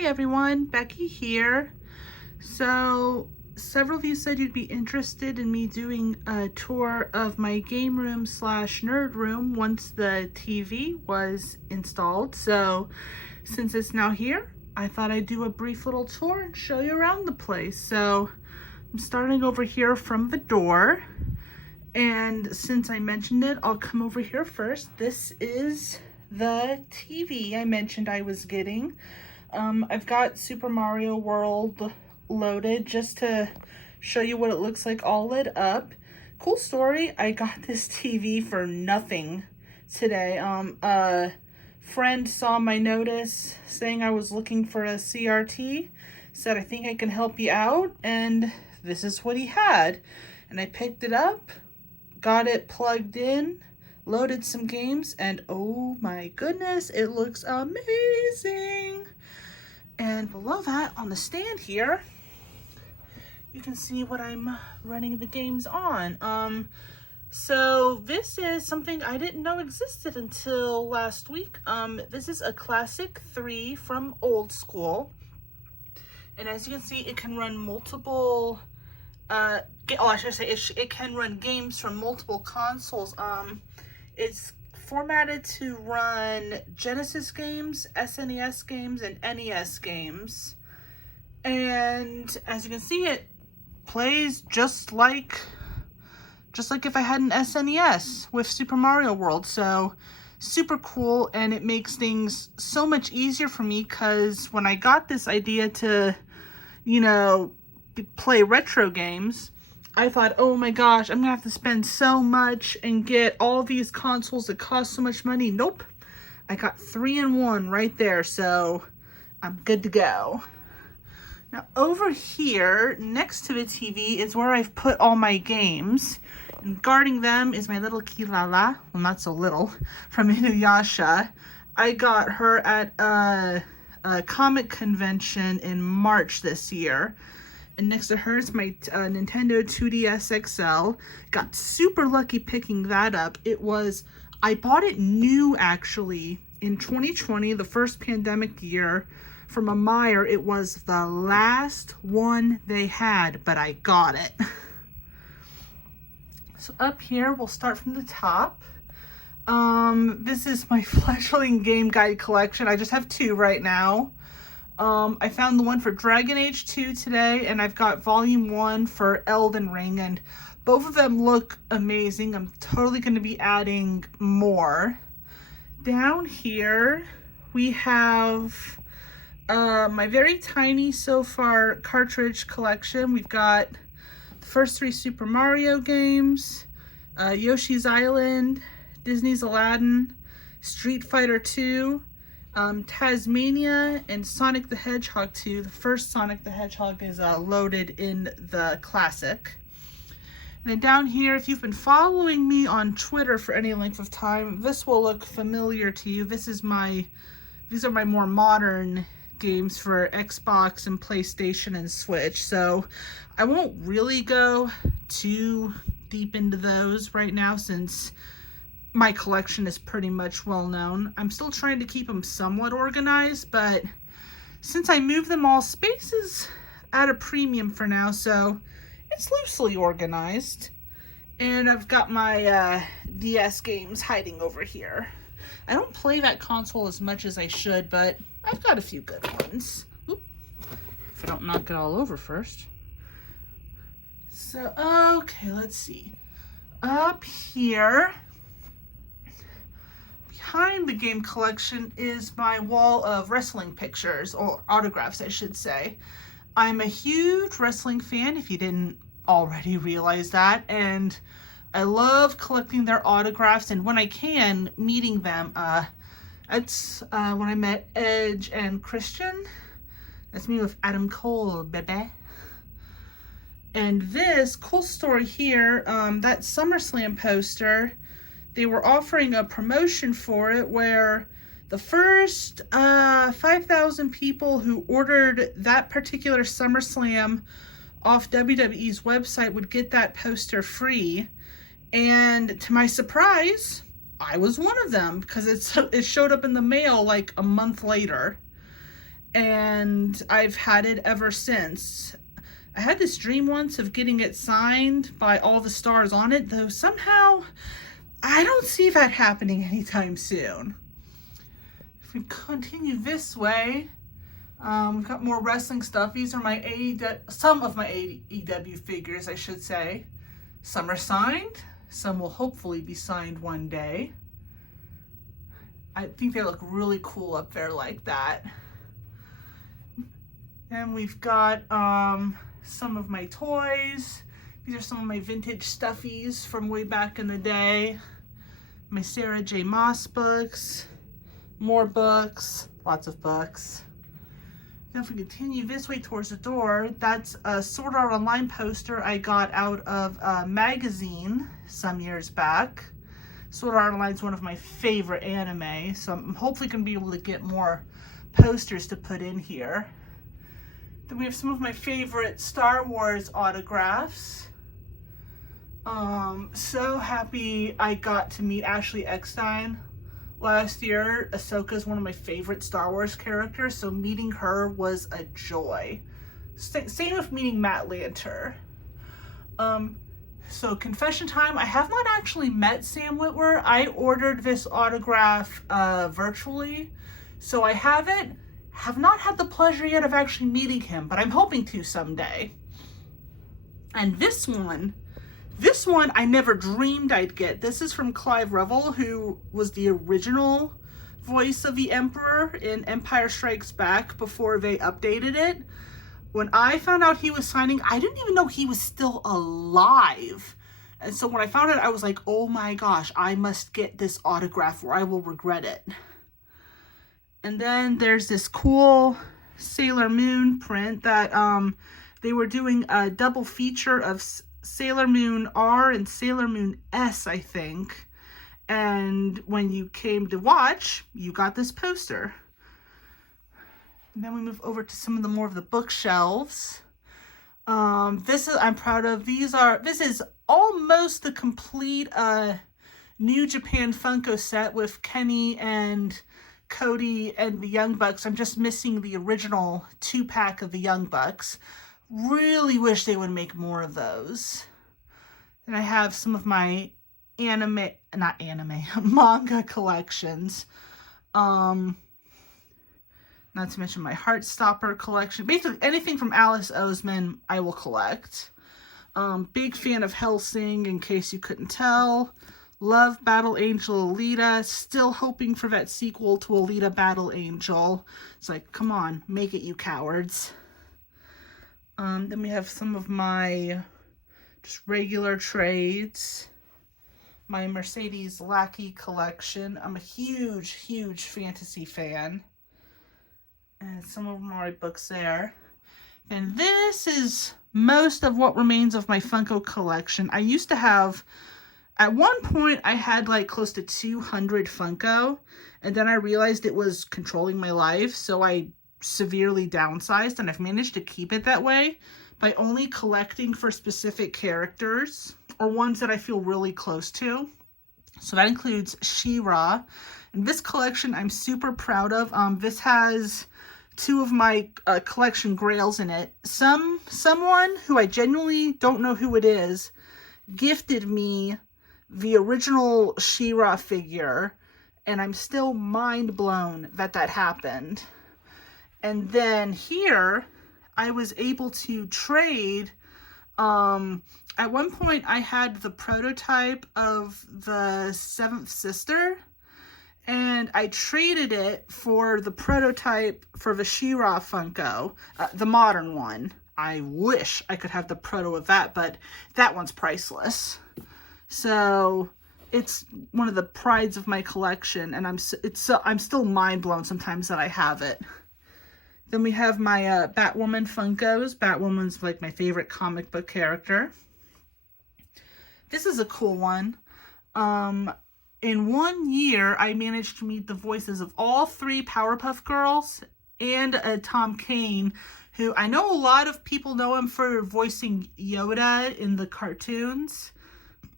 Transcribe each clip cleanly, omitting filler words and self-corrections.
Hi everyone, Becky here. So several of you said you'd be interested in me doing a tour of my game room slash nerd room once the TV was installed. So since it's now here, I thought I'd do a brief little tour and show you around the place. So I'm starting over here from the door. And since I mentioned it, I'll come over here first. This is the TV I mentioned I was getting. I've got Super Mario World loaded just to show you what it looks like all lit up. Cool story, I got this TV for nothing today. A friend saw my notice saying I was looking for a CRT, said I think I can help you out, and this is what he had. And I picked it up, got it plugged in, loaded some games, and oh my goodness, it looks amazing. And below that, on the stand here, you can see what I'm running the games on. So this is something I didn't know existed until last week. This is a Classic 3 from Old School. And as you can see, it can run multiple, it can run games from multiple consoles. It's formatted to run Genesis games, SNES games, and NES games. And as you can see, it plays just like if I had an SNES with Super Mario World. So super cool, and it makes things so much easier for me because when I got this idea to, play retro games, I thought, oh my gosh, I'm gonna have to spend so much and get all these consoles that cost so much money. Nope, I got 3-in-1 right there, so I'm good to go. Now over here, next to the TV is where I've put all my games. And guarding them is my little Kilala, well not so little, from Inuyasha. I got her at a comic convention in March this year. And next to her is my Nintendo 2DS XL. Got super lucky picking that up. I bought it new actually in 2020, the first pandemic year, from a Meijer. It was the last one they had, but I got it. So up here, we'll start from the top. This is my Fledgling Game Guide collection. I just have 2 right now. I found the one for Dragon Age 2 today, and I've got volume 1 for Elden Ring, and both of them look amazing. I'm totally going to be adding more. Down here, we have my very tiny so far cartridge collection. We've got the first 3 Super Mario games, Yoshi's Island, Disney's Aladdin, Street Fighter 2, Tasmania, and Sonic the Hedgehog 2. The first Sonic the Hedgehog is loaded in the Classic. And then down here, if you've been following me on Twitter for any length of time, this will look familiar to you. These are my more modern games for Xbox and PlayStation and Switch. So I won't really go too deep into those right now since my collection is pretty much well known. I'm still trying to keep them somewhat organized, but since I moved them all, space is at a premium for now, so it's loosely organized. And I've got my DS games hiding over here. I don't play that console as much as I should, but I've got a few good ones. Oop. If I don't knock it all over first. So, okay, let's see. Up here, behind the game collection, is my wall of wrestling pictures, or autographs I should say. I'm a huge wrestling fan, if you didn't already realize that, and I love collecting their autographs, and when I can, meeting them. That's when I met Edge and Christian. That's me with Adam Cole, baby. And this cool story here, that SummerSlam poster, they were offering a promotion for it where the first 5,000 people who ordered that particular SummerSlam off WWE's website would get that poster free. And to my surprise, I was one of them because it showed up in the mail like a month later. and I've had it ever since. I had this dream once of getting it signed by all the stars on it, though somehow I don't see that happening anytime soon. If we continue this way, we've got more wrestling stuff. These are my some of my AEW figures, I should say. Some are signed. Some will hopefully be signed one day. I think they look really cool up there like that. And we've got some of my toys. These are some of my vintage stuffies from way back in the day. My Sarah J. Maas books. More books. Lots of books. Now if we continue this way towards the door, that's a Sword Art Online poster I got out of a magazine some years back. Sword Art Online is one of my favorite anime, so I'm hopefully going to be able to get more posters to put in here. Then we have some of my favorite Star Wars autographs. So happy I got to meet Ashley Eckstein last year. Ahsoka is one of my favorite Star Wars characters, so meeting her was a joy. Same with meeting Matt Lanter. So confession time, I have not actually met Sam Witwer. I ordered this autograph virtually, so I have not had the pleasure yet of actually meeting him, but I'm hoping to someday. And this one I never dreamed I'd get. This is from Clive Revill, who was the original voice of the Emperor in Empire Strikes Back before they updated it. When I found out he was signing, I didn't even know he was still alive. And so when I found out, I was like, oh my gosh, I must get this autograph or I will regret it. And then there's this cool Sailor Moon print that they were doing a double feature of Sailor Moon R and Sailor Moon S, I think. And when you came to watch, you got this poster. And then we move over to some of the more of the bookshelves. I'm proud of. This is almost the complete New Japan Funko set with Kenny and Cody and the Young Bucks. I'm just missing the original 2-pack of the Young Bucks. Really wish they would make more of those. And I have some of my manga collections. Not to mention my Heartstopper collection. Basically, anything from Alice Oseman, I will collect. Big fan of Hellsing, in case you couldn't tell. Love Battle Angel Alita. Still hoping for that sequel to Alita Battle Angel. It's like, come on, make it, you cowards. Then we have some of my just regular trades. My Mercedes Lackey collection. I'm a huge, huge fantasy fan. And some of my books there. And this is most of what remains of my Funko collection. I used to have, at one point, I had like close to 200 Funko. And then I realized it was controlling my life. So I severely downsized, and I've managed to keep it that way by only collecting for specific characters or ones that I feel really close to. So that includes She-Ra. And this collection I'm super proud of. This has 2 of my collection grails in it. Someone who I genuinely don't know who it is gifted me the original She-Ra figure, and I'm still mind blown that happened. And then here, I was able to trade. At one point, I had the prototype of the 7th Sister, and I traded it for the prototype for the She-Ra Funko, the modern one. I wish I could have the proto of that, but that one's priceless. So it's one of the prides of my collection, and I'm still mind blown sometimes that I have it. Then we have my Batwoman Funkos. Batwoman's like my favorite comic book character. This is a cool one. In 1 year, I managed to meet the voices of all 3 Powerpuff Girls and Tom Kane, who I know a lot of people know him for voicing Yoda in the cartoons.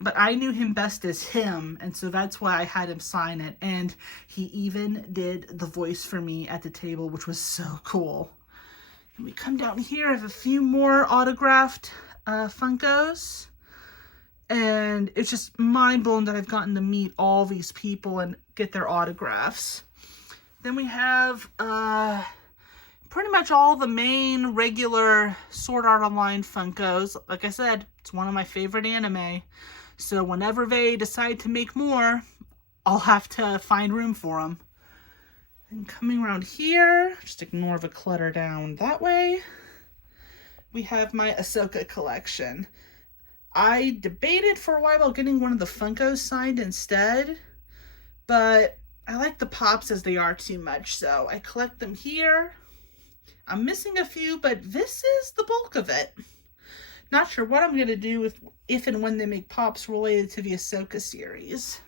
but I knew him best as him, and so that's why I had him sign it. And he even did the voice for me at the table, which was so cool. And we come down here, I have a few more autographed Funkos. And it's just mind-blowing that I've gotten to meet all these people and get their autographs. Then we have pretty much all the main regular Sword Art Online Funkos. Like I said, it's one of my favorite anime. So whenever they decide to make more, I'll have to find room for them. And coming around here, just ignore the clutter down that way, we have my Ahsoka collection. I debated for a while about getting one of the Funkos signed instead, but I like the Pops as they are too much, so I collect them here. I'm missing a few, but this is the bulk of it. Not sure what I'm going to do with if and when they make Pops related to the Ahsoka series.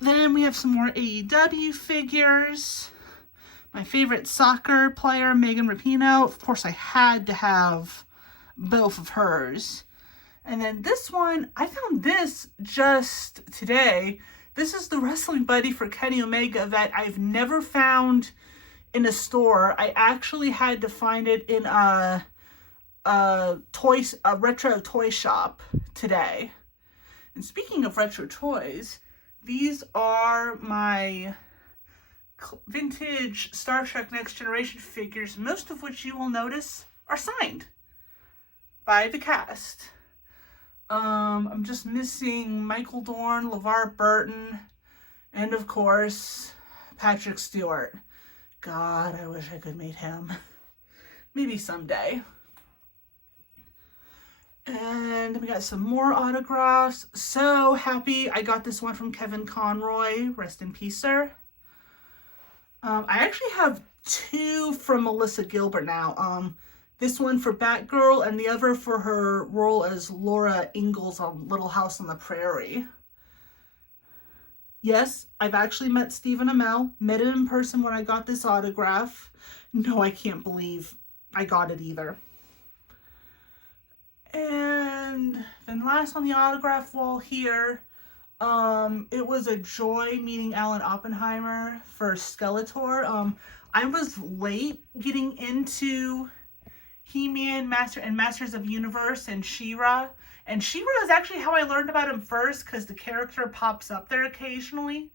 Then we have some more AEW figures. My favorite soccer player, Megan Rapinoe. Of course, I had to have both of hers. And then this one, I found this just today. This is the Wrestling Buddy for Kenny Omega that I've never found in a store. I actually had to find it in a retro toy shop today. And speaking of retro toys, these are my vintage Star Trek Next Generation figures, most of which you will notice are signed by the cast. I'm just missing Michael Dorn, LeVar Burton, and of course, Patrick Stewart. God, I wish I could meet him. Maybe someday. And we got some more autographs. So happy I got this one from Kevin Conroy. Rest in peace, sir. I actually have two from Melissa Gilbert now. This one for Batgirl and the other for her role as Laura Ingalls on Little House on the Prairie. Yes, I've actually met Stephen Amell. Met him in person when I got this autograph. No, I can't believe I got it either. And then last on the autograph wall here, it was a joy meeting Alan Oppenheimer for Skeletor. I was late getting into He-Man, Masters of Universe, and She-Ra. And She-Ra is actually how I learned about him first, because the character pops up there occasionally.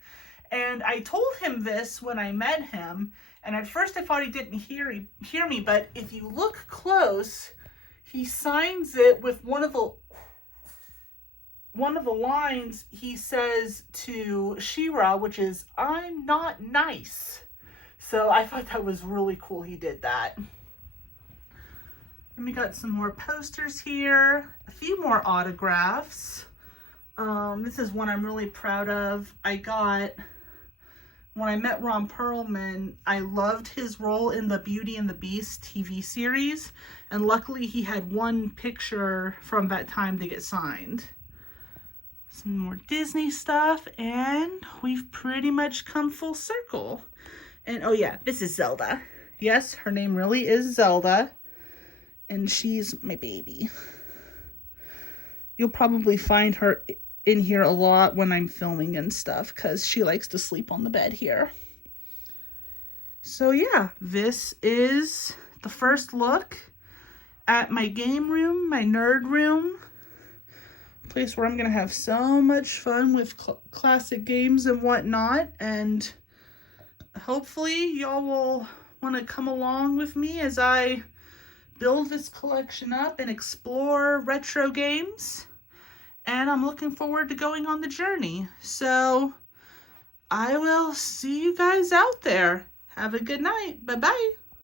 And I told him this when I met him, and at first I thought he didn't hear me, but if you look close, he signs it with one of the lines he says to She-Ra, which is, "I'm not nice." So I thought that was really cool he did that. And we got some more posters here, a few more autographs. This is one I'm really proud of. I got, when I met Ron Perlman, I loved his role in the Beauty and the Beast TV series, and luckily he had one picture from that time to get signed. Some more Disney stuff, and we've pretty much come full circle. And oh yeah, this is Zelda. Yes, her name really is Zelda. And she's my baby. You'll probably find her in here a lot when I'm filming and stuff, because she likes to sleep on the bed here. So yeah, this is the first look at my game room, my nerd room. Place where I'm going to have so much fun with classic games and whatnot. And hopefully y'all will want to come along with me as I build this collection up and explore retro games. And I'm looking forward to going on the journey. So I will see you guys out there. Have a good night. Bye-bye.